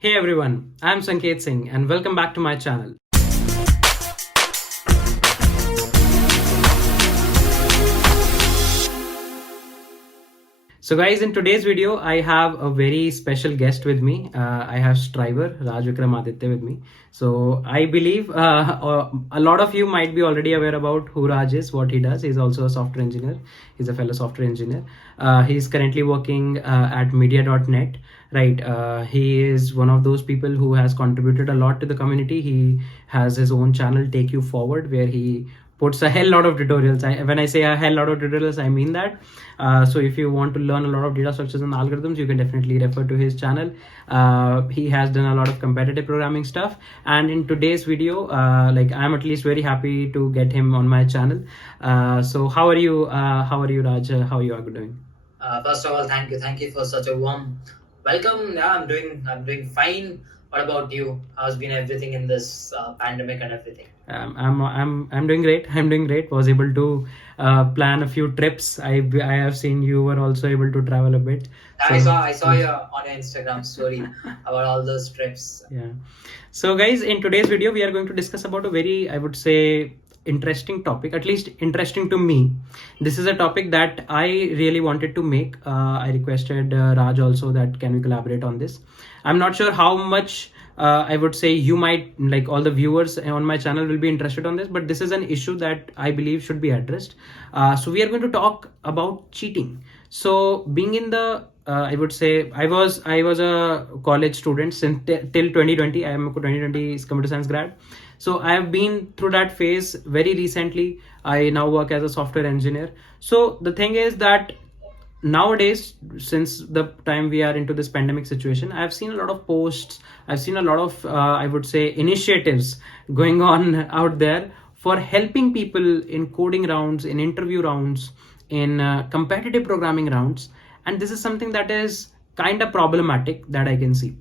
Hey everyone, I'm Sanket Singh and welcome back to my channel. So guys, in today's video, I have a very special guest with me. I have Striver, Raj Vikramaditya with me. So I believe a lot of you might be already aware about who Raj is, what he does. He's also a software engineer. He's a fellow software engineer. He's currently working at media.net. Right. He is one of those people who has contributed a lot to the community. He has his own channel, Take You Forward, where he puts a hell lot of tutorials. When I say a hell lot of tutorials, I mean that. So if you want to learn a lot of data structures and algorithms, you can definitely refer to his channel. He has done a lot of competitive programming stuff. And in today's video, I'm at least very happy to get him on my channel. So how are you? How are you, Raj? How you are doing? First of all, thank you for such a warm welcome. Yeah, I'm doing fine. What about you? How's been everything in this pandemic and everything? I'm doing great. I'm doing great. Was able to plan a few trips. I have seen you were also able to travel a bit. I saw you on your Instagram story about all those trips. Yeah. So guys, in today's video, we are going to discuss about a very, I would say, interesting topic, at least interesting to me. This is a topic that I really wanted to make. I requested Raj also that can we collaborate on this. I'm not sure how much I would say you might, like all the viewers on my channel will be interested on this, but this is an issue that I believe should be addressed. So we are going to talk about cheating. So being in the I would say I was a college student since till 2020. I am a 2020 computer science grad. So I have been through that phase very recently. I now work as a software engineer. So the thing is that nowadays, since the time we are into this pandemic situation, I've seen a lot of posts. I've seen a lot of I would say initiatives going on out there for helping people in coding rounds, in interview rounds, in competitive programming rounds. And this is something that is kind of problematic that I can see.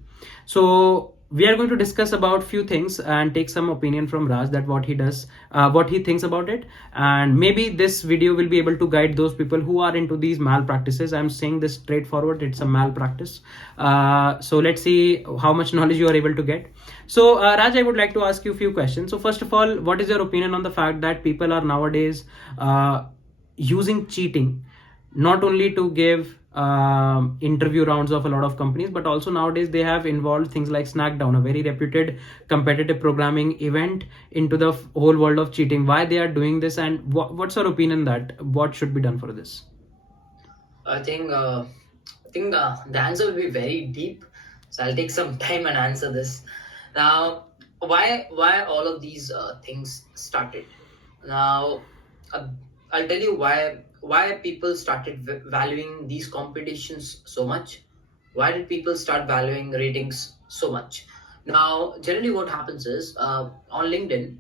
So we are going to discuss about few things and take some opinion from Raj that what he does, what he thinks about it, and maybe this video will be able to guide those people who are into these malpractices. I'm saying this straightforward, it's a malpractice. So let's see how much knowledge you are able to get. So Raj, I would like to ask you a few questions. So first of all, what is your opinion on the fact that people are nowadays using cheating not only to give interview rounds of a lot of companies, but also nowadays they have involved things like Snackdown, a very reputed competitive programming event, into the whole world of cheating. Why they are doing this, and what's your opinion that what should be done for this? I think the answer will be very deep, so I'll take some time and answer this. Now, why all of these things started? Now, uh, I'll tell you why people started valuing these competitions so much. Why did people start valuing ratings so much? Now, generally, what happens is on LinkedIn,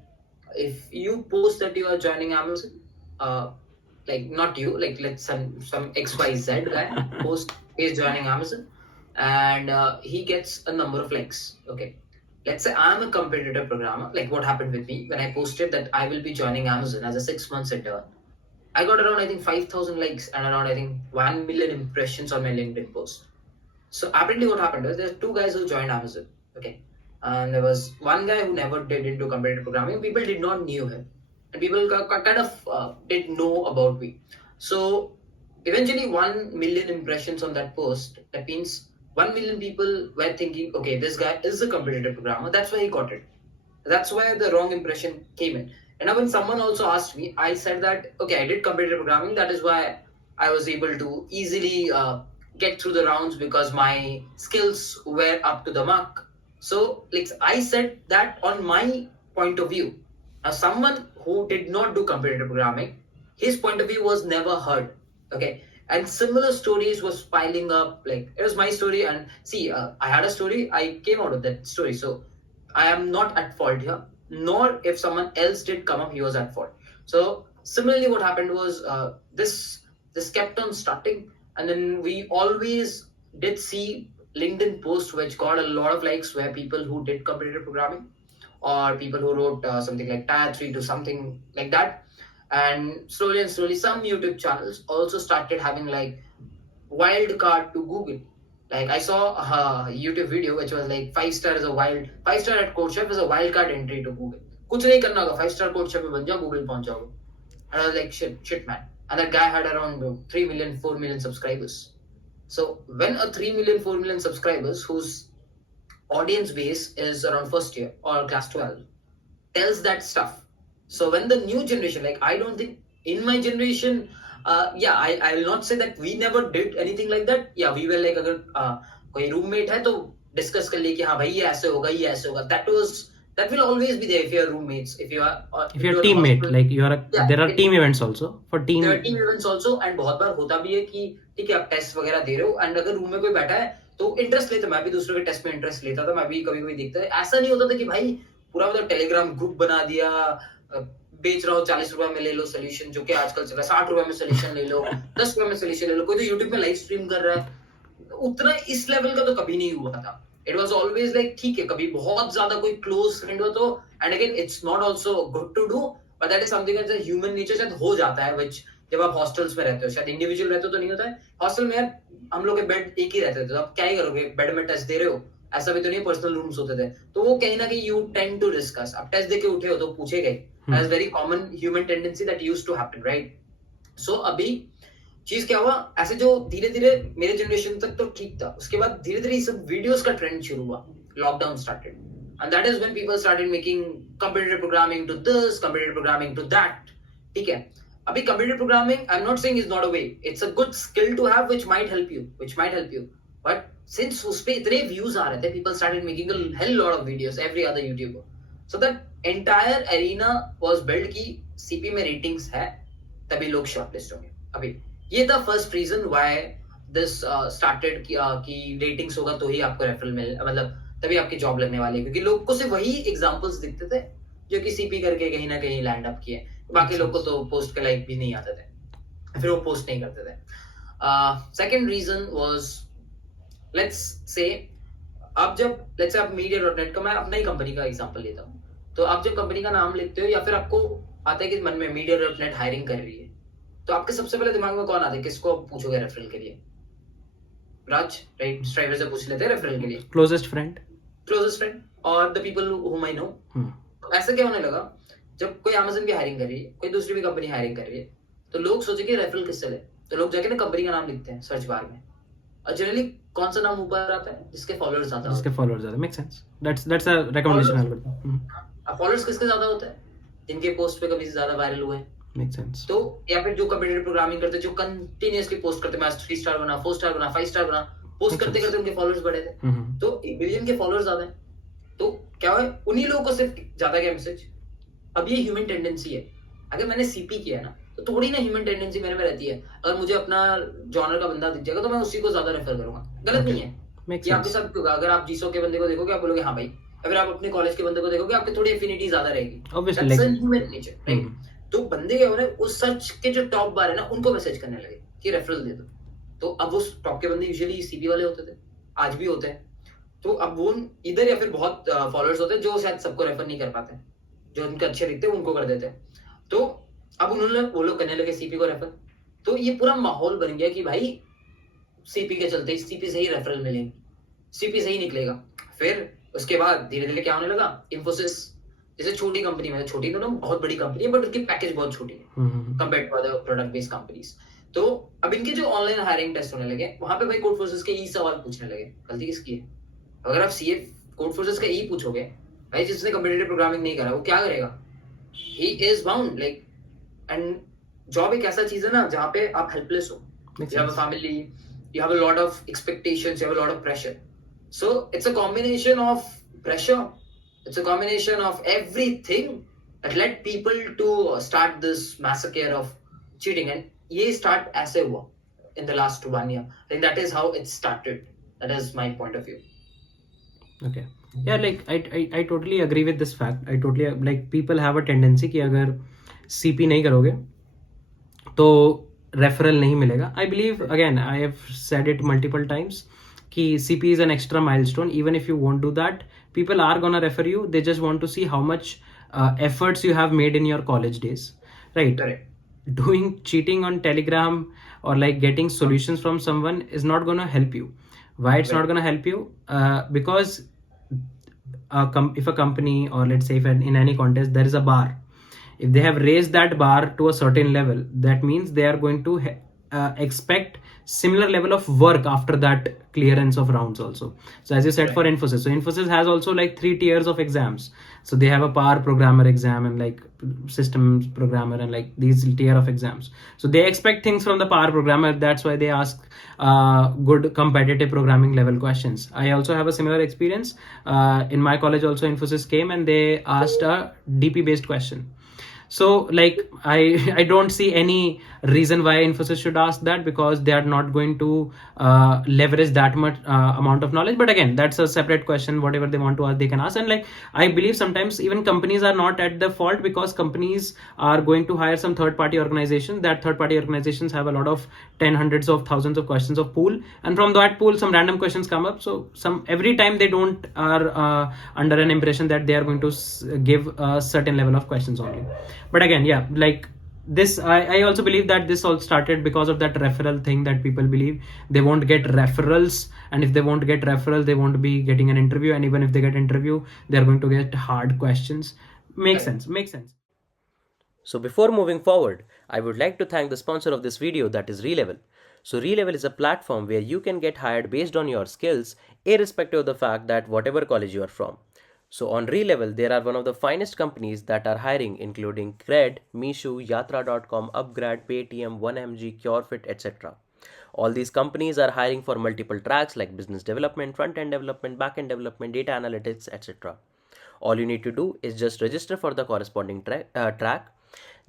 if you post that you are joining Amazon, like not you, like let's some XYZ guy post is joining Amazon, and he gets a number of likes. Okay, let's say I'm a competitive programmer. Like what happened with me when I posted that I will be joining Amazon as a 6 months intern. I got around I think 5,000 likes and around I think 1 million impressions on my LinkedIn post. So apparently, what happened was there's two guys who joined Amazon. Okay, and there was one guy who never did into competitive programming. People did not knew him, and people kind of did know about me. So eventually, 1 million impressions on that post. That means 1 million people were thinking, okay, this guy is a competitive programmer. That's why he got it. That's why the wrong impression came in. And now when someone also asked me, I said that okay, I did competitive programming. That is why I was able to easily get through the rounds because my skills were up to the mark. So like I said that on my point of view. Now someone who did not do competitive programming, his point of view was never heard. Okay. And similar stories was piling up. Like it was my story, and see, I had a story. I came out of that story, so I am not at fault here, nor if someone else did come up, he was at fault. So similarly, what happened was this kept on starting, and then we always did see LinkedIn posts which got a lot of likes, where people who did competitive programming or people who wrote something like Tier 3 to something like that. And slowly, some YouTube channels also started having like wild card to Google. Like I saw a YouTube video which was like 5 star at CodeChef is a wild card entry to Google. कुछ नहीं करना होगा, 5 star CodeChef पे बन जाओ, Google पहुंच जाओगे. And I was like, shit man. And that guy had around 3 million, 4 million subscribers. So when a 3 million, 4 million subscribers whose audience base is around first year or class 12 tells that stuff. So when the new generation, like I don't think in my generation, I will not say that we never did anything like that. Yeah, we were like अगर कोई roommate है तो discuss कर लिए कि हाँ भाई ये ऐसे होगा, ये ऐसे होगा. That will always be there if you are roommates, if you are if you're teammate, like you are there are yeah, team events also for team. there are team events also, and बहुत बार होता भी है कि ठीक है आप test वगैरह दे रहे हो एंड अगर रूम में कोई बैठा है तो इंटरेस्ट लेता, मैं भी दूसरों के टेस्ट में इंटरेस्ट लेता था, मैं भी कभी कभी देखता था. ऐसा नहीं होता था कि भाई पूरा मतलब टेलीग्राम ग्रुप बना दिया, बेच रहा हो 40 रुपए में ले लो सोल्यूशन, जो कि आजकल चल रहा है 60 रुपए में सोल्यूशन ले लो, 10 रुपए में सोल्यूशन ले लो. कोई तो यूट्यूब में लाइव स्ट्रीम कर रहा है. उतना इस लेवल का तो कभी नहीं हुआ था. इट वॉज ऑलवेज लाइक ठीक है, कभी बहुत ज्यादा कोई क्लोज फ्रेंड हो तो, and again it's not also good to do, but that is something as human nature. शायद हो जाता है विच जब आप हॉस्टल्स में रहते हो, शायद इंडिविजुअल रहते हो तो नहीं होता है. हॉस्टल में यार हम लोग के बेड एक ही रहते थे, तो आप क्या ही करोगे, बेड में टेस्ट दे रहे हो, ऐसा भी तो नहीं पर्सनल रूम्स होते थे, तो वो कहीं ना कहीं यू टेंड टू डिस्कस. आप टेस्ट देके उठे हो तो पूछे गए, as very common human tendency that used to happen, right. So अभी चीज क्या हुआ, ऐसे जो धीरे धीरे मेरे जनरेशन तक तो ठीक था, उसके बाद धीरे धीरे सब वीडियोस का ट्रेंड शुरू हुआ. Lockdown started and that is when people started making computer programming to this, computer programming to that. ठीक है, अभी computer programming I am not saying is not a way, it's a good skill to have which might help you, but since उस पे इतने views आ रहे थे, people started making a hell lot of videos, every other YouTuber. So that entire arena was build की CP में ratings है तभी लोग शॉर्टलिस्ट होंगे. अभी ये था first reason why this started कि रेटिंग्स होगा तो ही आपको रेफरल मिल, मतलब तभी आपकी जॉब लगने वाली है, क्योंकि लोग को सिर्फ वही एग्जांपल्स दिखते थे जो कि सीपी करके कहीं ना कहीं लैंड अप किए. बाकी लोग को तो पोस्ट के लाइक भी नहीं आते थे, फिर वो पोस्ट नहीं करते थे. Second reason was, let's say आप जब लेट्स से आप media.net का, मैं अपना ही कंपनी का एग्जांपल लेता हूँ, तो आप जब कंपनी का नाम लिखते हो या फिर आपको आता है कि मन में media.net हायरिंग कर रही है, तो आपके सबसे पहले दिमाग में कौन आता है, किसको आप पूछोगे रेफरल के लिए? राज, राइट, स्ट्राइवर से पूछ लेते हैं रेफरल के लिए, क्लोजेस्ट फ्रेंड और the people whom I know. तो ऐसा क्या होने लगा, जब कोई Amazon भी हायरिंग कर रही है, कोई दूसरी भी कंपनी हायरिंग कर रही है, तो लोग सोचे कि रेफरल किससे ले, तो लोग जाके ना कंपनी का नाम लिखते हैं सर्च बार में, और जनरली कौन सा नाम ऊपर आता है, जिसके फॉलोअर्स ज्यादा. Make sense, that's a recommendation algorithm. Followers किसके ज्यादा होते हैं, जिनके पोस्ट पे कभी ज्यादा वायरल हुए. Make sense. तो या फिर जो कंप्यूटर प्रोग्रामिंग करते, जो कंटीन्यूअसली पोस्ट करते, मैं 3 स्टार बना, 4 स्टार बना, 5 स्टार बना, पोस्ट करते करते उनके फॉलोअर्स बढ़े थे. तो 1 बिलियन के फॉलोअर्स ज्यादा है, तो क्या है, उन्हीं लोगों को सिर्फ ज्यादा गया मैसेज. अब ये ह्यूमन टेंडेंसी है. अगर मैंने सीपी किया ना, तो थोड़ी ना ह्यूमन टेंडेंसी मेरे में रहती है, अगर मुझे अपना जॉनर का बंदा दिख जाएगा तो मैं उसी को ज्यादा रेफर करूंगा. गलत नहीं है, ये आपके साथ होगा. अगर आप जीसो के बंदे को देखोगे आप बोलोगे हाँ भाई, अगर आप अपने कॉलेज के बंदे को देखोगे आपकी थोड़ी एफिनिटी ज्यादा रहेगी. That's human nature, right. तो बंदे क्या हो रहे हैं, उस सर्च के जो टॉप बार है ना, उनको मैसेज करने लगे कि रेफरल दे दो. तो अब वो टॉप के बंदे यूजुअली सीपी वाले होते थे, आज भी होते हैं. तो अब वो इधर या फिर बहुत फॉलोअर्स होते हैं जो शायद सबको रेफर नहीं कर पाते, जो उनके अच्छे दिखते हैं उनको कर देते हैं. तो अब उन्होंने वो लोग करने लगे सीपी को रेफर. तो ये पूरा माहौल बन गया कि भाई सीपी के चलते सीपी से ही रेफरल मिलेंगे, सीपी से ही निकलेगा. फिर उसके बाद धीरे धीरे क्या होने लगा, इन्फोसिस जैसे छोटी कंपनी में, छोटी तो ना बहुत बड़ी कंपनी है, बट उसकी पैकेज बहुत छोटी है compare to other product based companies. तो अब इनके जो ऑनलाइन हायरिंग टेस्ट होने लगे, वहां पे भाई कोडफोर्सेस के ई सवाल पूछने लगे, गलती किसकी है. अगर आप सीए कोडफोर्सेस का ई पूछोगे, भाई जिसने कंप्यूटर प्रोग्रामिंग नहीं करा वो क्या करेगा, he is bound like. And job एक ऐसा चीज है ना जहाँ पे आप हेल्पलेस हो, you have a family, you have a lot of expectations, you have a lot of pressure. So it's a combination of pressure, it's a combination of everything that led people to start this massacre of cheating. And ये start ऐसे हुआ in the last 1 year. I think that is how it started. That is my point of view. Okay. Yeah, like I totally agree with this fact. I totally like people have a tendency कि अगर CP नहीं करोगे तो referral नहीं मिलेगा. I believe, again I have said it multiple times कि CP is an extra milestone. Even if you won't do that, people are gonna refer you. They just want to see how much efforts you have made in your college days, right? Correct. Doing cheating on Telegram or like getting solutions from someone is not gonna help you. Why it's Right. not going to help you? Because if a company, or let's say if in any contest there is a bar, if they have raised that bar to a certain level, that means they are going to expect similar level of work after that clearance of rounds also. So as you said, for Right. Infosys, so Infosys has also like 3 tiers of exams. So they have a power programmer exam and like systems programmer and like these tier of exams. So they expect things from the power programmer. That's why they ask good competitive programming level questions. I also have a similar experience. In my college also, Infosys came and they asked a DP based question. So like I don't see any reason why Infosys should ask that, because they are not going to leverage that much amount of knowledge. But again, that's a separate question. Whatever they want to ask, they can ask. And like I believe sometimes even companies are not at the fault, because companies are going to hire some third party organizations. That third party organizations have a lot of hundreds of thousands of questions of pool, and from that pool some random questions come up. So some every time they don't are under an impression that they are going to give a certain level of questions only. But again, yeah, like this I also believe that this all started because of that referral thing, that people believe they won't get referrals, and if they won't get referral they won't be getting an interview, and even if they get interview they're going to get hard questions. Makes Right. sense, makes sense. So before moving forward, I would like to thank the sponsor of this video, that is Relevel. So Relevel is a platform where you can get hired based on your skills, irrespective of the fact that whatever college you are from. So on Relevel, there are one of the finest companies that are hiring, including Cred, Mishu, Yatra.com, Upgrad, Paytm, 1MG, CureFit, etc. All these companies are hiring for multiple tracks like business development, front-end development, back-end development, data analytics, etc. All you need to do is just register for the corresponding track.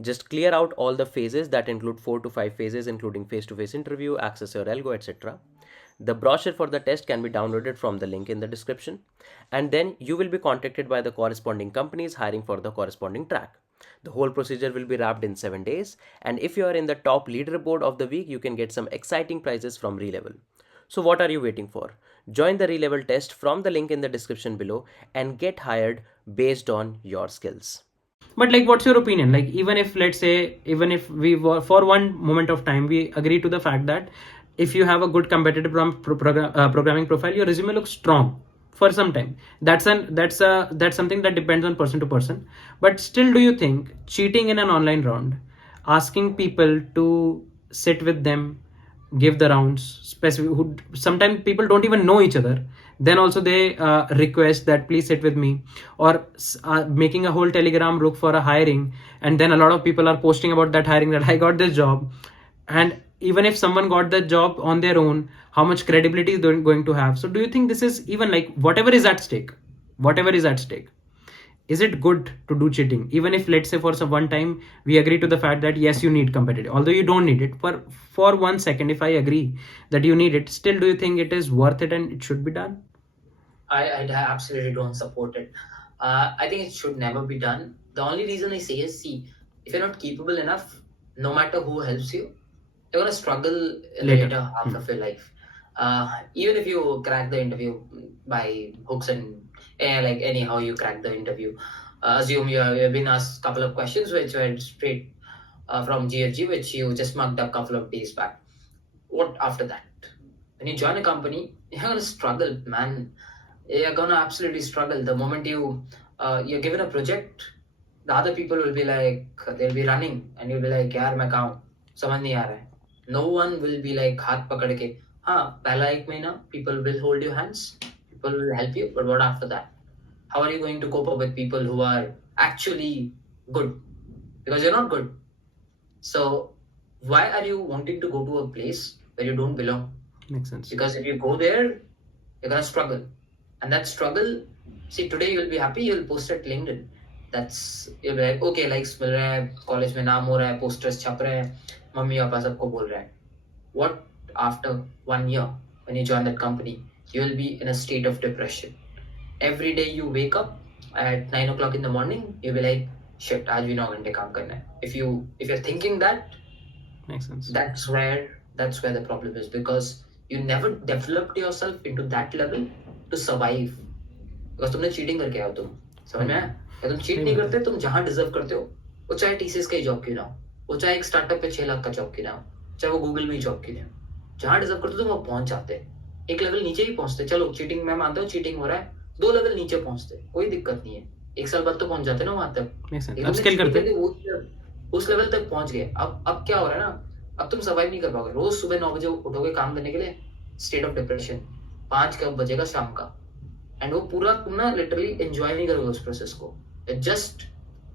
Just clear out all the phases that include 4 to 5 phases, including face-to-face interview, access your algo, etc. The brochure for the test can be downloaded from the link in the description, and then you will be contacted by the corresponding companies hiring for the corresponding track. The whole procedure will be wrapped in 7 days, and if you are in the top leaderboard of the week, you can get some exciting prizes from Relevel. So what are you waiting for? Join the Relevel test from the link in the description below and get hired based on your skills. But like, what's your opinion? Like, even if let's say, even if we were for one moment of time we agree to the fact that if you have a good competitive programming profile, your resume looks strong for some time. That's something that depends on person to person. But still, do you think cheating in an online round, asking people to sit with them, give the rounds, specific who sometimes people don't even know each other, then also they request that please sit with me, or making a whole telegram group for a hiring, and then a lot of people are posting about that hiring, that I got this job. And even if someone got the job on their own, how much credibility is going to have? So do you think this is even like whatever is at stake, whatever is at stake, is it good to do cheating? Even if let's say for some one time we agree to the fact that yes, you need competitive, although you don't need it, for 1 second if I agree that you need it, still do you think it is worth it and it should be done? I absolutely don't support it. I think it should never be done. The only reason I say is, see, if you're not capable enough, no matter who helps you, you're gonna struggle in the Later. later half of your life. Even if you crack the interview by hooks and like anyhow you crack the interview, assume you've been asked a couple of questions which were straight from GFG, which you just marked up a couple of days back. What after that? When you join a company, you're gonna struggle, man. You're gonna absolutely struggle. The moment you're given a project, the other people will be like, they'll be running, and you'll be like, यार मैं कहाँ हूँ? समझ नहीं आ रहा है. No one will be like हाथ पकड़ के, हाँ पहला 1 महीना people will hold your hands, people will help you, but what after that? How are you going to cope up with people who are actually good? Because you're not good. So why are you wanting to go to a place where you don't belong? Makes sense. Because if you go there, you're gonna struggle. And that struggle, see, today you'll be happy, you'll post it LinkedIn. That's, you'll be like, okay, likes मिल रहा है, college में नाम हो रहा है, posters छप रहे हैं, मम्मी पापा सबको बोल रहा है. What after 1 year, when you join that company, you will be in a state of depression. Every day you wake up at 9 o'clock in the morning, you'll be like, shit, आज भी 9 घंटे काम करना है. If you're thinking that, Makes sense. that's where the problem is, because you never developed yourself into that level to survive. Because तुमने cheating करके आए हो तुम, समझ में आया? या तुम cheat नहीं करते, तुम जहाँ deserve करते हो, वो चाहे TCS का ही जॉब क्यों ना हो, वो चाहे एक स्टार्टअप पे 6 लाख का जॉब क्यों ना हो, चाहे वो गूगल में ही जॉब क्यों ना हो, जहाँ डिजर्व करते हो तुम वो पहुंच जाते हैं. एक लेवल नीचे ही पहुंचते, चलो चीटिंग मैं मानता हूँ चीटिंग हो रहा है, 2 लेवल नीचे पहुंचते, कोई दिक्कत नहीं है, 1 साल बाद तो पहुंच जाते ना वहां तक, Makes sense. लेकिन अब तुमने स्केल चीटिंग करते हैं. करके उस लेवल तक पहुंच गए। अब क्या हो रहा है ना, अब तुम सर्वाइव नहीं कर पाओगे, रोज सुबह 9 बजे उठोगे काम करने के लिए, स्टेट ऑफ डिप्रेशन, 5 कब बजेगा शाम का, एंड वो पूरा तुम ना लिटरली एंजॉय नहीं करोगे उस प्रोसेस को, just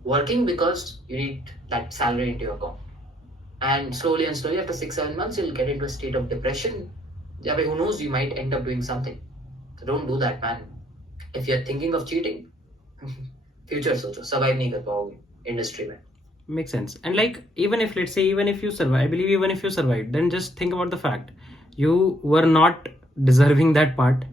working because you need that salary into your account. And slowly and slowly, after 6-7 months, you'll get into a state of depression. Yeah, but who knows, you might end up doing something. So don't do that, man. If you're thinking of cheating, future socho, survive nahi kar paoge industry mein. Makes sense. And like, even if, let's say, even if you survive, I believe even if you survive, then just think about the fact you were not deserving that part.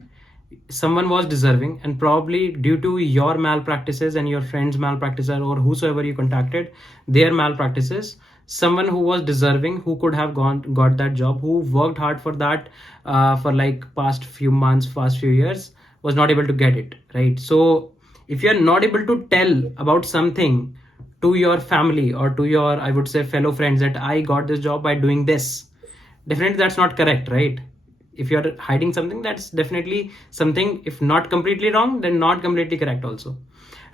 Someone was deserving, and probably due to your malpractices and your friends malpractices or whosoever you contacted, their malpractices, someone who was deserving, who could have got that job, who worked hard for that, for like past few months, past few years, was not able to get it, right? So if you're not able to tell about something to your family or to your, I would say, fellow friends, that I got this job by doing this, definitely that's not correct, right? If you're hiding something, that's definitely something, if not completely wrong, then not completely correct also.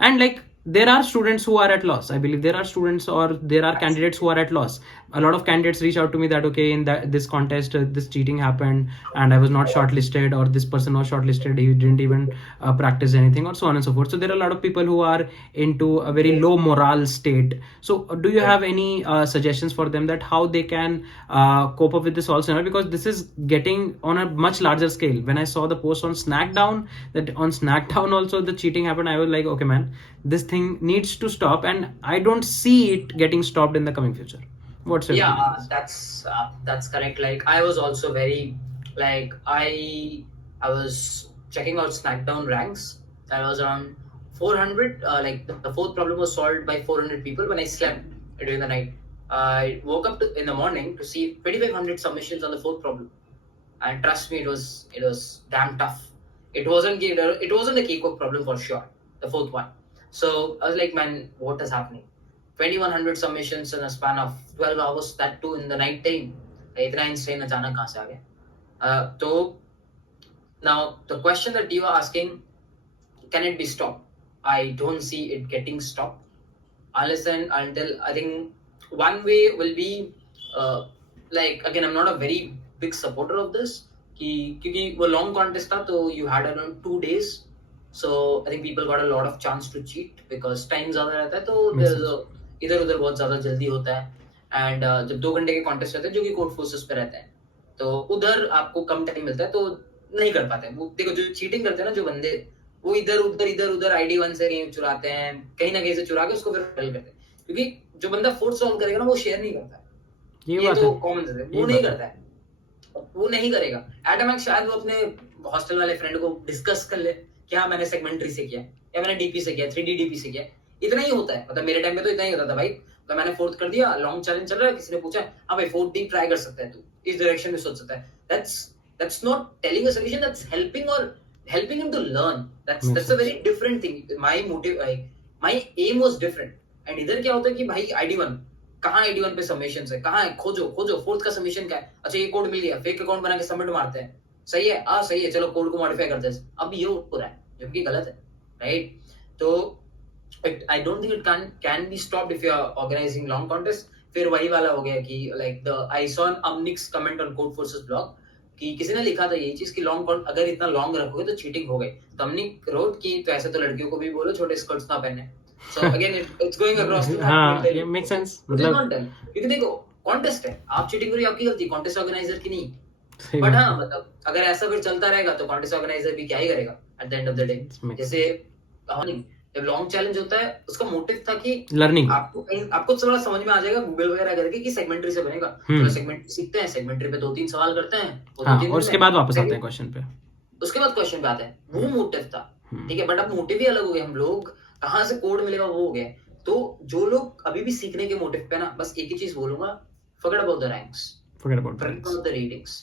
And like, there are students who are at loss. I believe there are students or there are candidates who are at loss. A lot of candidates reach out to me that, okay, in this contest, this cheating happened and I was not shortlisted, or this person was shortlisted, he didn't even practice anything, or so on and so forth. So there are a lot of people who are into a very low morale state. So do you have any suggestions for them that how they can cope up with this also? Because this is getting on a much larger scale. When I saw the post on Snackdown, that on Snackdown also the cheating happened, I was like, okay man, this thing needs to stop, and I don't see it getting stopped in the coming future. What's your opinion on this? That's correct. Like I was also very, like I was checking out Snackdown ranks. I was around 400. Like the fourth problem was solved by 400 people when I slept during the night. I woke up in the morning to see 2,500 submissions on the fourth problem, and trust me, it was damn tough. It wasn't a cakewalk problem for sure. The fourth one. So I was like, man, what is happening? 2,100 submissions in a span of 12 hours, that too in the night time. इतना insane अचानक कहाँ से आ गया? तो now the question that you are asking, can it be stopped? I don't see it getting stopped unless and until, I think one way will be, like again, I'm not a very big supporter of this, क्योंकि वो long contest था, तो you had around 2 days, so I think people got a lot of chance to cheat because time ज़्यादा रहता है, तो इधर उधर बहुत ज़्यादा जल्दी होता है, एंड जब 2 घंटे के कॉन्टेस्ट रहते हैं जो कि कोर्ट फोर्सेस पे रहते हैं, तो उधर आपको कम टाइम मिलता है, तो नहीं कर पाते। वो देखो, जो चीटिंग करते हैं ना जो बंदे, वो इधर उधर आईडी 1 से कहीं चुराते हैं, कहीं ना कहीं से चुरा के उसको फिर वायरल करते हैं, क्योंकि जो बंदा फोर्स सॉल्व करेगा ना वो शेयर नहीं करता है, ये तो कॉमन है, वो नहीं करता है, वो नहीं करेगा। एटमैक्स शायद वो अपने हॉस्टल वाले फ्रेंड को डिस्कस कर ले कि हाँ मैंने सेगमेंट्री से किया या मैंने डीपी से किया, 3D डीपी से किया, इतना ही होता है। मतलब मेरे टाइम में तो इतना ही होता था भाई, तो मैंने फोर्थ कर दिया, लॉन्ग चैलेंज चल रहा है, किसी ने पूछा हाँ भाई 4D ट्राई कर सकता है, तू इस डायरेक्शन में सोच सकता है, that's not telling a solution, that's helping him to learn. That's a very different thing. My aim was different. And इधर क्या होता है कि भाई ID1 कहाँ, ID1 पे सबमिशंस है, कहाँ है, खोजो फोर्थ का सबमिशन क्या है, अच्छा ये कोड मिल गया, फेक अकाउंट बना के सबमिट मारते हैं, सही है, सही है, चलो कोड को मॉडिफाई करते हैं, अब ये हो रहा है जबकि गलत है, राइट? तो I don't think it can be stopped if you are organizing long contest. फिर वही वाला हो गया कि like I saw an Amnik's comment on Code Forces blog कि किसी ने लिखा था यही चीज कि लॉन्ग अगर इतना लॉन्ग रखोगे तो चीटिंग हो गई, तो अमनिक रोट कि तो ऐसे तो लड़कियों को भी बोलो छोटे स्कर्ट्स ना पहने। So again it's going across to हाँ, ये make sense, मतलब क्योंकि देखो कॉन्टेस्ट है, आप चीटिंग करो आपकी गलती, कॉन्टेस्ट ऑर्गेनाइजर की नहीं। बट हाँ, मतलब अगर ऐसा फिर चलता रहेगा तो कॉन्टेस्ट ऑर्गेनाइजर भी क्या ही करेगा at the end of the day. जैसे जब लॉन्ग चैलेंज होता है उसका मोटिव था कि लर्निंग, आपको थोड़ा समझ में आ जाएगा गूगल वगैरह करके कि सेगमेंट्री से बनेगा, तो सेगमेंट्री सीखते हैं, सेगमेंट्री पे 2-3 सवाल करते हैं, और उसके बाद वापस आते हैं क्वेश्चन पे, उसके बाद क्वेश्चन पे आते हैं, वो मोटिव था, ठीक है। बट अब मोटिव ही अलग हो गए, हम लोग कहाँ से कोड मिलेगा वो हो गया। तो जो लोग अभी भी सीखने के मोटिव पे ना, बस एक ही चीज बोलूंगा, forget about the ranks, forget about the ratings,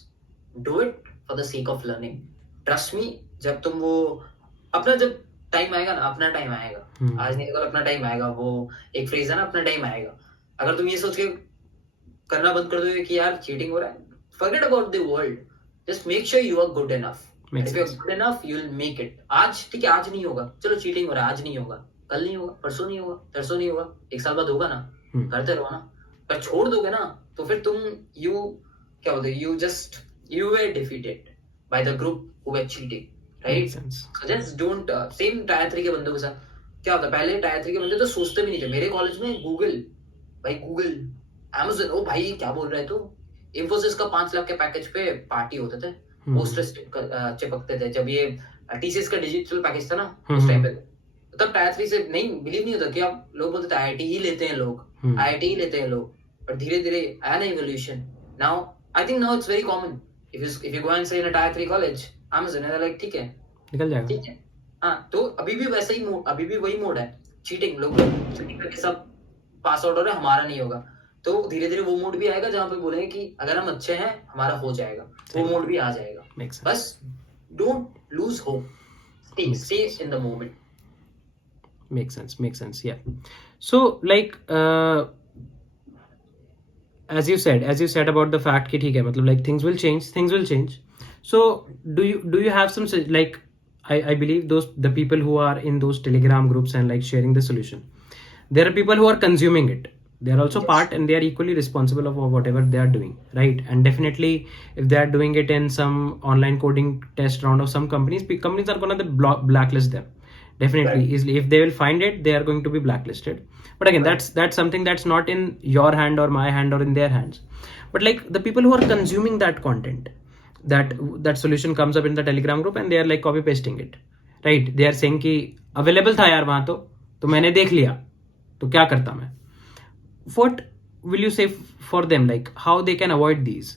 do it for the sake of learning, trust me। जब तुम वो अपना जब टाइम आएगा ना, अपना टाइम आएगा, आज नहीं कल अपना टाइम आएगा, वो एक फ्रेज है ना, अपना टाइम आएगा। अगर तुम ये सोच के करना बंद कर दोगे कि यार चीटिंग हो रहा है, forget about the world, just make sure you are good enough. And Makes if you're sense. good enough, you'll make it. आज ठीक है, आज नहीं होगा, चलो चीटिंग हो रहा है, आज नहीं होगा, कल नहीं होगा, परसों नहीं होगा, तरसों नहीं होगा, एक साल बाद होगा ना, करते रहो ना. पर छोड़ दोगे ना, तो फिर तुम क्या बोलते, you were defeated by the group who were cheating, right? Makes sense. So just don't same tyre 3 के बंदों के साथ क्या होता है, पहले टायर 3 के बंदे तो सोचते भी नहीं थे. मेरे कॉलेज में गूगल Amazon, ओ भाई क्या बोल रहे तू, इंफोसिस का 5 लाख के पैकेज पे पार्टी होते थे, पोस्टर्स चिपकते थे. जब ये टीसीएस का डिजिटल पैकेज था ना उस टाइम पे, तब टायर 3 से नहीं बिलीव नहीं होता कि आप लोग बोलते थे आईआईटी ही लेते हैं लोग, पर धीरे धीरे आया ना evolution. Now I think now it's very common. if you go and say in a tier 3 college Amazon, they're like ठीक है, निकल जाएगा. ठीक है. हाँ, तो अभी भी वही मोड है, चीटिंग. लोग चीटिंग करके सब पास आउट हो रहे हैं, हमारा नहीं होगा. तो धीरे धीरे वो मोड भी आएगा जहाँ पे बोलेंगे कि अगर हम अच्छे हैं हमारा हो जाएगा, वो मोड भी आ जाएगा. Makes sense. बस don't lose hope, stay in the moment. Makes sense. Yeah. So like as you said about the fact कि ठीक है, मतलब like things will change. So do you have some like I believe the people who are in those Telegram groups and like sharing the solution, there are people who are consuming it. They are also Yes. part, and they are equally responsible of whatever they are doing, right? And definitely if they are doing it in some online coding test round of some companies are gonna blacklist them. Definitely, Right. easily. If they will find it, they are going to be blacklisted. But again, Right. that's something that's not in your hand or my hand or in their hands. But like the people who are consuming that content, that solution comes up in the Telegram group and they are like copy pasting it, right? They are saying कि available था यार वहां तो मैंने देख लिया, तो क्या करता मैं. What will you say for them, like how they can avoid these?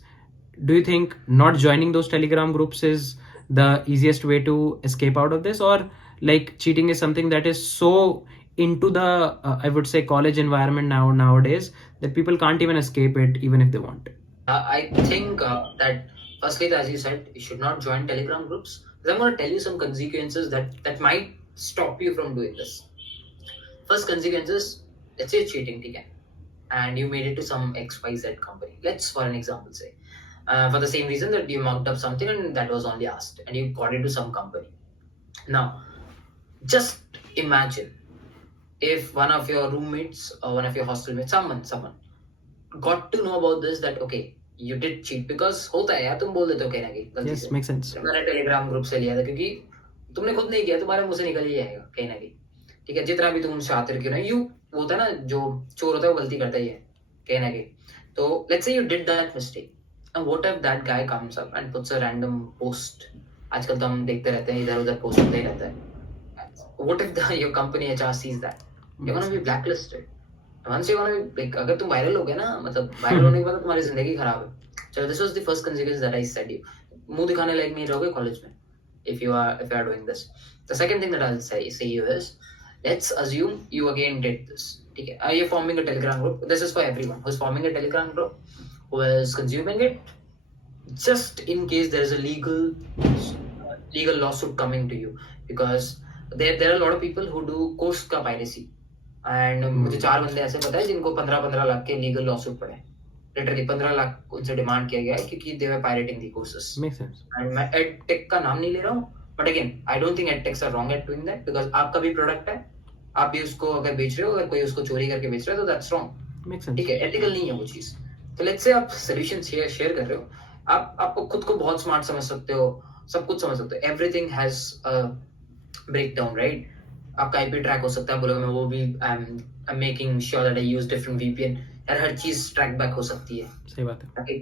Do you think not joining those Telegram groups is the easiest way to escape out of this, or like cheating is something that is so into the I would say college environment nowadays that people can't even escape it even if they want? I think that firstly, as you said, you should not join Telegram groups. Because I'm going to tell you some consequences that might stop you from doing this. First consequences, let's say you're cheating, okay? And you made it to some XYZ company. Let's, for an example, say, for the same reason that you mocked up something and that was only asked, and you got it to some company. Now, just imagine if one of your roommates or one of your hostel mates, someone got to know about this, that okay, you did cheat, because होता है यार, तुम बोल देते हो कहीं ना कहीं गलती Yes, से. makes sense. मैंने टेलीग्राम ग्रुप से लिया था क्योंकि तुमने खुद नहीं किया, तुम्हारे मुंह से निकल ही जाएगा कहीं ना कहीं. ठीक है, जितना भी तुम शातिर क्यों ना, यू होता है ना, जो चोर होता है वो गलती करता ही है कहीं ना कहीं. तो let's say you did that mistake, and what if that guy comes up and puts a random post. आजकल तो हम देखते रहते हैं, इधर उधर पोस्ट होते ही रहता है. What if your company HR sees that, you gonna be blacklisted. Once you gonna be like, अगर तुम वायरल हो गए ना, मतलब वायरल होने के बाद तुम्हारी जिंदगी खराब है. चलो, this was the first consequence that I said you. मुंह दिखाने लायक नहीं रहोगे कॉलेज में if you are doing this. The second thing that I'll say you is, let's assume you again did this. Okay, you're forming a Telegram group. This is for everyone who's forming a Telegram group, who is consuming it. Just in case there is a legal lawsuit coming to you, because there are a lot of people who do course का piracy. And मुझे 4 बंदे ऐसे पता है जिनको 15 लाख के legal lawsuit पड़े. Literally 15 lakh उनसे डिमांड किया गया है क्योंकि they were pirating the courses. Makes sense. And मैं एडटेक का नाम नहीं ले रहा हूँ, but again I don't think edtechs are wrong at doing that, because आपका भी प्रोडक्ट है, आप भी उसको अगर बेच रहे हो, अगर कोई उसको चोरी करके बेच रहा है तो दैट्स रॉन्ग. Makes sense. ठीक है, एथिकल नहीं है वो चीज. तो लेट्स से आप सॉल्यूशन शेयर कर रहे हो, आपको खुद को बहुत स्मार्ट समझ सकते हो, सब कुछ समझ सकते हो. Everything has a breakdown, right? आपका आईपी ट्रैक हो सकता है, बोलोगे मैं वो भी I am making sure that I use different VPN. यार हर चीज ट्रैक बैक हो सकती है. सही बात है. Okay.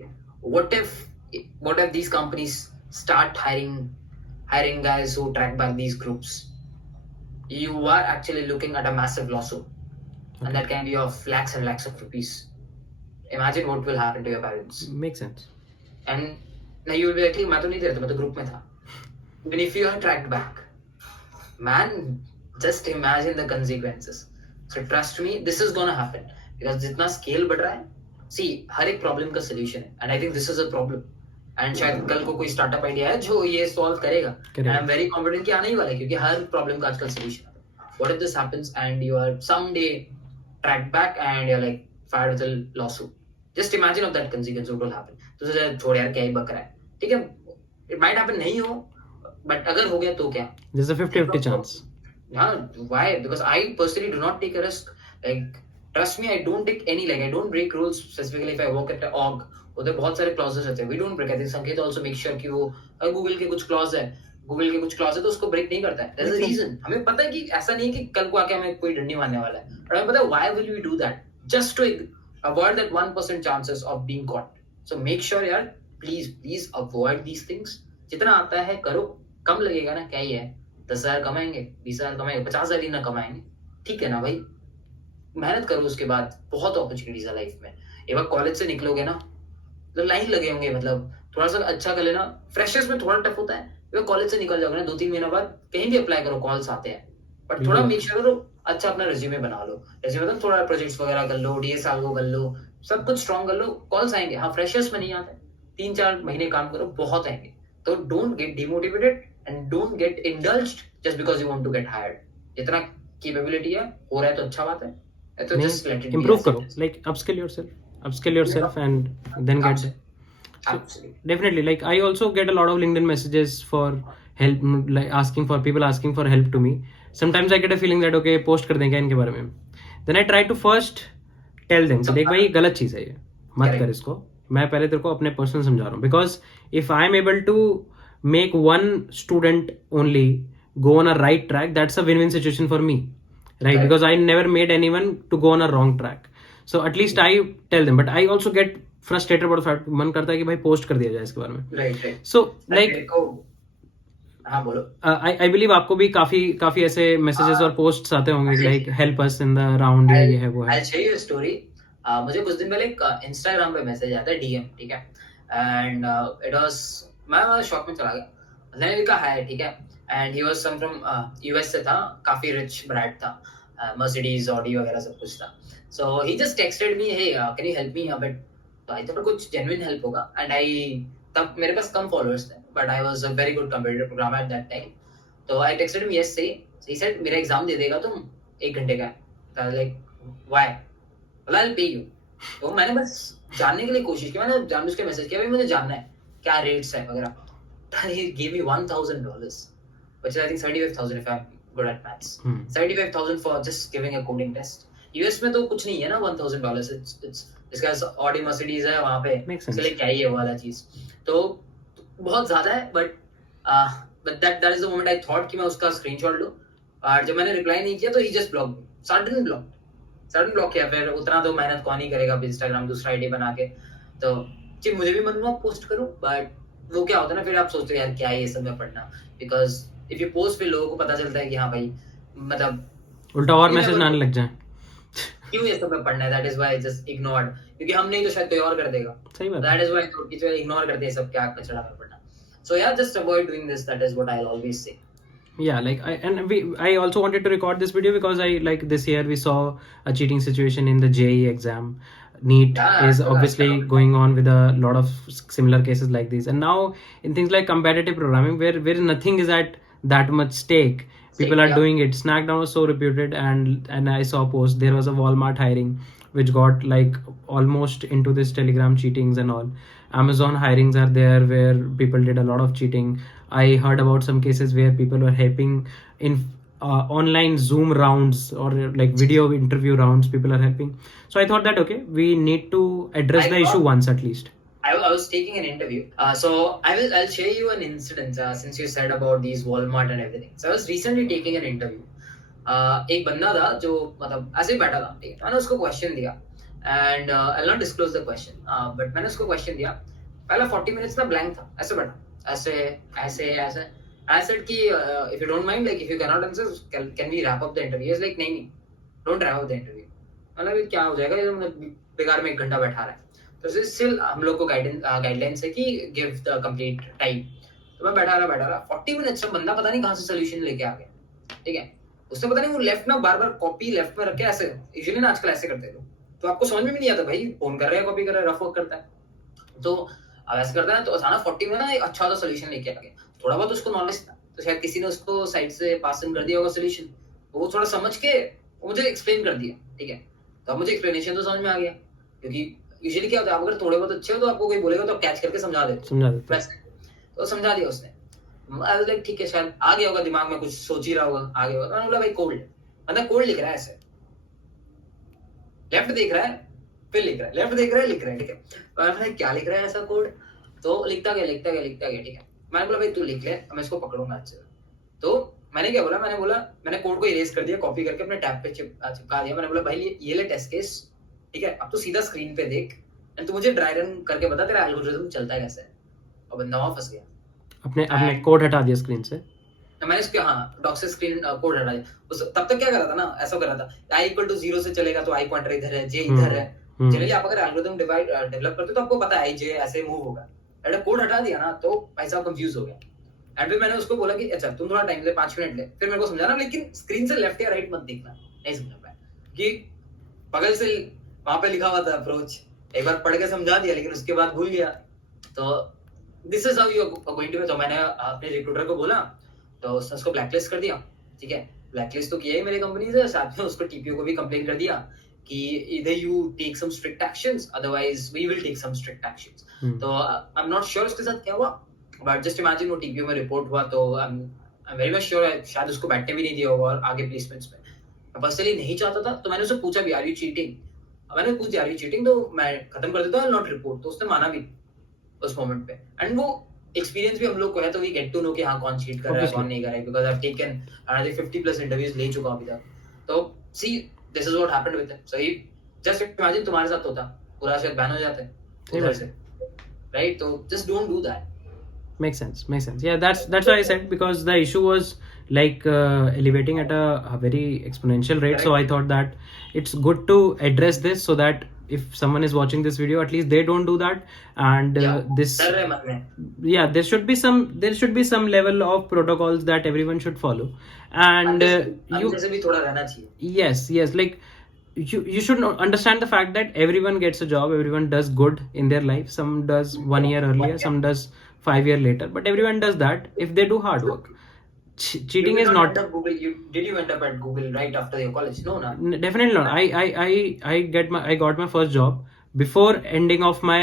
What if these companies start hiring guys who track back these groups? You are actually looking at a massive lawsuit, and that can be of lakhs and lakhs of rupees. Imagine what will happen to your parents. Makes sense. And now you will be like, मैं तो नहीं दे रहा था, मैं तो group में था. Even if you are tracked back, man, just imagine the consequences. So trust me, this is gonna happen, because जितना scale बढ़ रहा है, सी हर एक प्रॉब्लम का सोल्यूशन है. And I think this is a problem, and शायद कल को कोई स्टार्टअप आइडिया है जो ये सॉल्व करेगा. And I am very confident कि आने ही वाला है, क्योंकि हर प्रॉब्लम का आजकल सोल्यूशन है. What if this happens and you are someday track back and you are like fired with a lawsuit? Just imagine of that consequence what will happen. तो छोड़ यार, क्या ही बक रहा है, ठीक है, इट माइट हैपन नहीं हो, बट अगर हो गया तो क्या? There's a 50-50 chance. Yeah, why? Because I personally do not take a risk. Like, trust me, I don't take any, like, I don't break rules specifically if I work at an org. उधर बहुत सारे clauses रहते हैं. We don't break. I think संकेत also make sure कि वो अगर Google के कुछ clause है, Google के कुछ clause है तो उसको break नहीं करता है. There's a reason. हमें पता है कि ऐसा नहीं है कि कल को आके हमें कोई डंडी मारने वाला है. और हमें पता है why will we do that? Just to avoid that 1% chances of being caught. So make sure यार, please avoid these things. जितना आता है करो, कम लगेगा ना, क्या ही है, 10,000 कमाएंगे, 20,000 कमाएंगे, 50,000 ही ना कमाएंगे, ठीक है ना भाई, मेहनत करो, उसके बाद बहुत अपॉर्चुनिटीज है लाइफ में। एक बार कॉलेज से निकलोगे ना तो लाइन लगे होंगे, मतलब थोड़ा सा अच्छा कर लेना, फ्रेशर्स में थोड़ा टफ होता है, कॉलेज से निकल जाओगे ना 2-3 महीना बाद कहीं भी अप्लाई करो, कॉल्स आते हैं, बट थोड़ा मेक श्योर करो अच्छा अपना रिज्यूमे बना लो, रिज्यूमे मतलब थोड़ा प्रोजेक्ट्स वगैरह कर लो, डीएसआर को कर लो, सब कुछ स्ट्रॉन्ग कर लो, कॉल्स आएंगे। हाँ, फ्रेशर्स में नहीं आते, 3-4 महीने काम करो, बहुत आएंगे। तो don't get demotivated and don't get indulged just because you want to get hired. जितना कैपेबिलिटी है, हो रहा है तो अच्छा बात है, तो just let it improve karo, like upskill yourself and then get there. Absolutely. Definitely, like I also get a lot of LinkedIn messages for help, like people asking for help to me. Sometimes I get a feeling that okay, post कर देंगे इनके बारे में, then I try to first tell them कि देख भाई गलत चीज है ये, मत कर इसको, मैं पहले तेरे को अपने पर्सनल समझा रहा हूँ, because if I am able to make one student only go on a right track, that's a win-win situation for me, right? Because I never made anyone to go on a wrong track, so at least I tell them, but I also get frustrated about the fact, मन करता है कि भाई post कर दिया जाए इसके बारे में, राइट। so like हाँ बोलो। I believe आपको भी काफी ऐसे मैसेजेस और पोस्ट्स आते होंगे like help us in the round, ये है वो है। I'll share you a story. मुझे कुछ दिन पहले एक इंस्टाग्राम पे मैसेज आता है, डीएम, ठीक है, एंड इट वाज, मैं शॉक में चला गया, मैंने लिखा हाय, ठीक है, and he was some from US से था, काफी रिच ब्रांड था, मर्सिडीज, ऑडी वगैरह सब कुछ था, so he just texted me, hey can you help me a bit, तो आई थॉट कुछ जेन्युइन हेल्प होगा, एंड आई, तब मेरे पास कम फॉलोअर्स थे, but I was a very good competitive programmer at that time, तो आई टेक्स्टेड हिम, यस से, ही सेड मेरा एग्जाम दे देगा तुम 1 घंटे का, तो like why, well, I'll pay you. तो मैंने बस जानने के लिए कोशिश की, मैंने जानबूझ के मैसेज किया, भाई मुझे जानना है क्या रेट्स है वगैरह, he gave me $1,000, which is I think 75,000 if I'm good at maths. 75,000 for just giving a coding test. US में तो कुछ नहीं है ना, $1,000, it's इसका ऑडी मर्सिडीज है वहाँ पे, इसके लिए क्या ही है वो वाला चीज, तो बहुत ज्यादा है, but that is the moment I thought कि मैं उसका स्क्रीनशॉट लूं, और जब मैंने रिप्लाई नहीं किया तो he just blocked me, sudden block किया, फिर उतना तो मेहनत कौन ही करेगा इंस्टाग्राम दूसरा आईडी बना के, तो जी मुझे भी मन हुआ पोस्ट करूं, बट वो क्या होता है ना, फिर आप सोचते हो यार क्या है ये सब में पढ़ना, बिकॉज इफ यू पोस्ट फिर लोगों को पता चलता है कि हाँ भाई, मतलब उल्टा और मैसेज आने लग जाए, क्यों ये सब में पढ़ना है, that is why just ignored, क्योंकि हम नहीं तो शायद कोई और कर देगा, सही बात, दैट इज व्हाई जो इग्नोर करते हैं सब, क्या कचरा में पढ़ना, सो यार just avoid doing this, that is what I always say. yeah, like I also wanted to record this video because I like this year we saw a cheating situation in the JEE exam. NEET is obviously going on with a lot of similar cases like these, and now in things like competitive programming where nothing is at that much stake, people are doing it. Snackdown was so reputed, and I saw a post, there was a Walmart hiring which got like almost into this Telegram cheatings and all. Amazon hirings are there where people did a lot of cheating. I heard about some cases where people were helping in online Zoom rounds or like video interview rounds, people are helping. So I thought that okay, we need to address the issue once at least. I was taking an interview, so I'll share you an incident, since you said about these Walmart and everything. So I was recently taking an interview. एक बंदा था जो मतलब ऐसे ही बैठा था, ठीक है, मैंने उसको क्वेश्चन दिया, and I'll not disclose the question, but मैंने उसको क्वेश्चन दिया, पहला 40 मिनट्स ना ब्लैंक था, ऐसे बैठा, ऐसे I said कि if you don't mind, like if you cannot answer, can we wrap up the interview? He was like नहीं, don't wrap up the interview. मतलब क्या हो जाएगा, ये मतलब बेकार में 1 घंटा बैठा रहा है, तो स्टिल हम लोग को गाइडलाइंस है कि गिव द कंप्लीट टाइम, तो मैं बैठा रहा 40 मिनट्स, बंदा पता नहीं कहाँ से सोल्यूशन लेके आ गया, ठीक है, उसने पता नहीं वो लेफ्ट में बार कॉपी लेफ्ट में रख के ऐसे, यूजुअली ना आजकल ऐसे करते हैं लोग, तो आपको समझ में भी नहीं आता भाई फोन कर रहा है, कॉपी कर रहा है, रफ वर्क करता है, तो अब ऐसे करता है, तो अचानक 40 में ना एक अच्छा सा सोल्यूशन लेके आ गया, थोड़ा बहुत उसको नॉलेज था, तो शायद किसी ने उसको साइड से पास इन कर दिया होगा सोल्यूशन, वो थोड़ा समझ के वो मुझे एक्सप्लेन कर दिया, ठीक है, तो अब मुझे एक्सप्लेनेशन तो समझ में आ गया, क्योंकि यूजुअली क्या होता है, आप अगर थोड़े बहुत अच्छे हो तो आपको कोई बोलेगा तो आप कैच करके समझा देते, तो समझा दिया उसने। आई वाज लाइक ठीक है, शायद आ गया होगा दिमाग में, कुछ सोच ही रहा होगा, आ गया होगा। तो मैंने बोला भाई कोड, मतलब कोड लिख रहा है ऐसे, लेफ्ट देख रहा है फिर लिख रहा है, लेफ्ट देख रहा है लिख रहा है, ठीक है। और मैंने क्या लिख रहा है ऐसा कोड, तो लिखता गया लिखता गया लिखता गया, ठीक है। मैंने बोला भाई तू लिख ले, मैं इसको पकड़ूंगा अच्छे से। तो मैंने क्या बोला, मैंने कोड को इरेज कर दिया, कॉपी करके अपने टैब पे चिपका दिया। मैंने बोला भाई ये ले टेस्ट केस, ठीक है, अब तू सीधा स्क्रीन पे देख एंड तू मुझे ड्राई रन करके बता तेरा एल्गोरिथम चलता है कैसे है। और बंदा वहां फंस गया। अपने कोड हटा दिया स्क्रीन से। तो मैंने इसके डॉक से स्क्रीन कोड हटा दिया। तब तक क्या कर रहा था ना, ऐसा कर रहा था i इक्वल टू 0 से चलेगा तो i पॉइंटर इधर है, j इधर है। जनरली आप अगर एल्गोरिथम डेवलप करते हो तो आपको पता है j ऐसे मूव होगा। अगर कोड हटा दिया ना तो भाई साहब कंफ्यूज हो गया। एंड फिर मैंने उसको बोला कि अच्छा तुम थोड़ा टाइम ले, 5 मिनट ले, फिर मेरे को समझाना, लेकिन स्क्रीन से लेफ्ट या राइट मत देखना। नहीं समझ पाया कि बगल से वहां पे लिखा हुआ था अप्रोच, एक बार पढ़ के समझा दिया लेकिन उसके बाद भूल गया। तो this is how you are going to. तो मैंने अपने रिक्रूटर को बोला, तो उसने उसको ब्लैकलिस्ट कर दिया, ठीक है। ब्लैकलिस्ट तो किया ही मेरी कंपनी से, साथ में उसको टीपीओ को भी कंप्लेन कर दिया कि इधर you take some strict actions, otherwise we will take some strict actions. तो आई एम नॉट श्योर उसके साथ क्या हुआ, बट जस्ट इमेजिन वो टीपीओ में रिपोर्ट हुआ तो I am very much sure शायद उसको बैठने भी नहीं दिया होगा और आगे प्लेसमेंट्स में। मैं पर्सनली नहीं चाहता था, तो मैंने उससे पूछा भी आर यू चीटिंग, मैंने पूछ दिया आर यू चीटिंग तो मैं खत्म कर देता हूं, नॉट रिपोर्ट। तो उसने माना भी उस मोमेंट पे। एंड वो एक्सपीरियंस भी हम लोग को है, तो वी गेट टू नो कि हाँ कौन चीट कर रहा है कौन नहीं कर रहा है, because I have taken around 50 plus interviews ले चुका हूं अभी तक। तो see this is what happened with him. So he just imagine तुम्हारे साथ होता, पूरा शायद बैन हो जाता है उधर से, राइट? तो just don't do that. Makes sense. Yeah, that's what I said, because the issue was like elevating at a very exponential rate. So I thought that it's good to address this, so that if someone is watching this video, at least they don't do that. And this, yeah, there should be some level of protocols that everyone should follow. And जैसे भी थोड़ा रहना चाहिए। yes, like you should understand the fact that everyone gets a job, everyone does good in their life. Some does 1 year earlier, some does 5 years later, but everyone does that if they do hard work. Cheating is not Google. Did you end up at Google right after your college? No, no. Definitely not. I got my first job before ending of my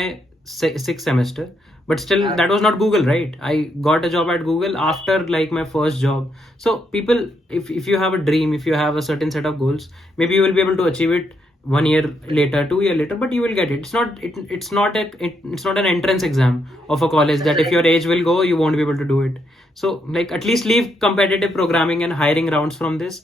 6th semester, but still that was not Google, right? I got a job at Google after like my first job. So people, if you have a dream, if you have a certain set of goals, maybe you will be able to achieve it 1 year later, 2 year later, but you will get it. It's not an entrance exam of a college that if your age will go, you won't be able to do it. So like at least leave competitive programming and hiring rounds from this.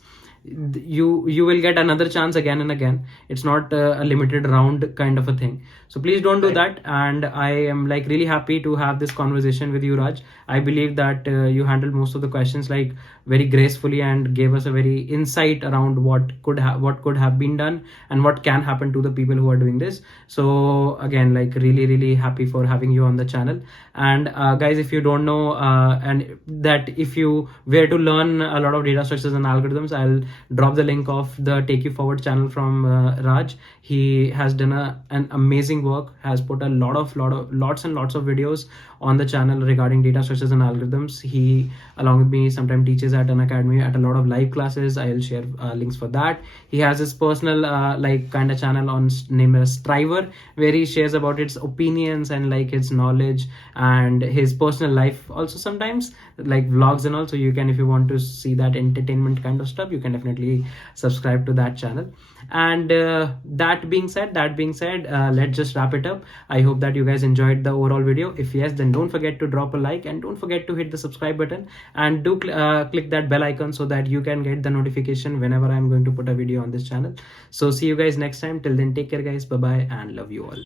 You will get another chance again and again. It's not a limited round kind of a thing. So please don't do that. And I am like really happy to have this conversation with you, Raj. I believe that you handled most of the questions like very gracefully and gave us a very insight around what could have been done and what can happen to the people who are doing this. So again, like really happy for having you on the channel. And guys, if you don't know and that if you were to learn a lot of data structures and algorithms, I'll drop the link of the Take You Forward channel from Raj. He has done an amazing work, has put a lots and lots of videos on the channel regarding data structures and algorithms. He along with me sometimes teaches at an academy at a lot of live classes. I'll share links for that. He has his personal like kind of channel on named as Striver, where he shares about its opinions and like his knowledge and his personal life also, sometimes like vlogs and all. So you can, if you want to see that entertainment kind of stuff, you can definitely subscribe to that channel. And that being said, let's just wrap it up. I hope that you guys enjoyed the overall video. If yes, then don't forget to drop a like and don't forget to hit the subscribe button and do click that bell icon so that you can get the notification whenever I'm going to put a video on this channel. So see you guys next time. Till then, take care guys, bye bye, and love you all.